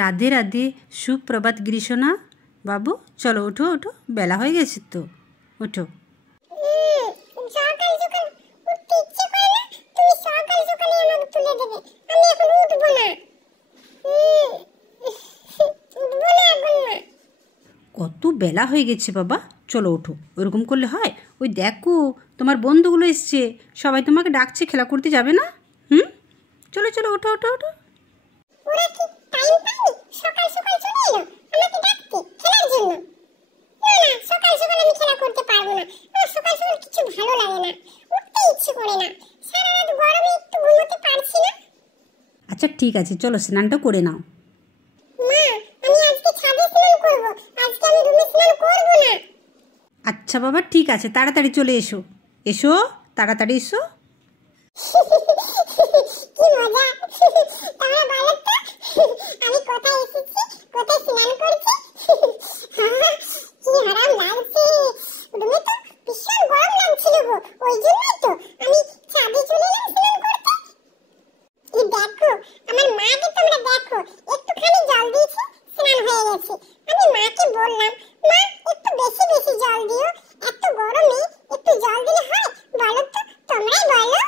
রাধে রাধে, সুপ্রভাত গিরিশোনা। বাবু চলো ওঠো ওঠো, বেলা হয়ে গেছে তো, ওঠো। সকাল সকাল উঠতে ইচ্ছে করে না, তুমি সকাল সকালে আমাকে তুলে দেবে, আমি এখন উঠবো না। উঠবো না এখন না। কত বেলা হয়ে গেছে বাবা, চলো ওঠো। ওরকম করলে হয়? ওই দেখো তোমার বন্ধুগুলো এসছে, সবাই তোমাকে ডাকছে, খেলা করতে যাবে না? চলো চলো ওঠো ওঠো ওঠো। ওরা কি টাইম পায়নি? সকাল সকাল চলে এলো আমাকে ডাকতে খেলার জন্য। না না, সকাল সকাল আমি খেলা করতে পারবো না, আমার সকাল সকাল কিছু ভালো লাগে না, উঠতে ইচ্ছে করে না, সারা রাত গরমে একটু ঘুমোতে পারছি না। আচ্ছা ঠিক আছে, চলো স্নানটা করে নাও। মা, আমি আজকে ছাদে স্নান করব, আজকে আমি রুমে স্নান করব না। আচ্ছা বাবা ঠিক আছে, তাড়াতাড়ি চলে এসো, এসো তাড়াতাড়ি এসো। কি মজা, তোমরা বলো তো আমি কোথায় এসেছি, কোথায় স্নান করছি। কি আরাম লাগছে, রুমে তো ভীষণ গরম লাগছিল গো, ওই জন্যই তো আমি ছাদে চলে এলাম স্নান করতে। এই দেখো আমার মাকে, তোমরা দেখো একটুখানি জল দিয়েছি, স্নান হয়ে গেছে। আমি মাকে বললাম, মা একটু বেশি বেশি জল দিও, এত গরমে একটু জল দিলে হয় বলো তো, তোমরাই বলো।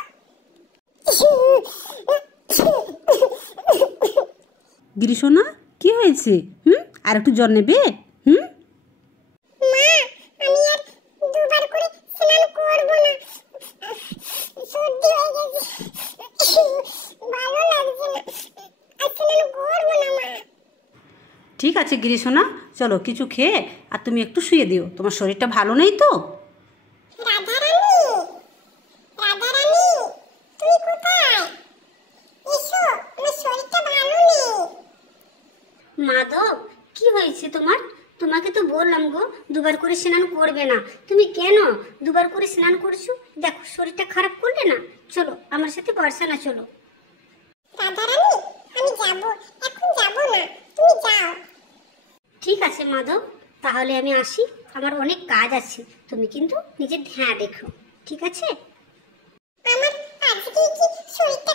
গিরিশোনা কি হয়েছে? আর একটু জল নেবে? মা, আমি আর দুবার করে স্নান করব না, সর্দি হয়ে গেছে, ভালো লাগছে না, আর স্নান করব না মা। ঠিক আছে গিরিশোনা, চলো কিছু খেয়ে আর তুমি একটু শুয়ে দিও, তোমার শরীরটা ভালো নেই তো। রাধারানী, রাধারানী তুমি কোথায়? এসো, আমার শরীরটা ভালো নেই। মাধব, কি হয়েছে তোমার? তোমাকে তো বললাম গো দুবার করে স্নান করবে না, তুমি কেন দুবার করে স্নান করছো? দেখো শরীরটা খারাপ করলে না। চলো আমার সাথে বর্ষানা চলো। রাধারানী আমি যাব, এখন যাব না, তুমি যাও। ঠিক আছে মাধব, তাহলে আমি আসি, আমার অনেক কাজ আছে, তুমি কিন্তু নিজের ধ্যান রেখো, ঠিক আছে? আমার আজকে কি শরীরটা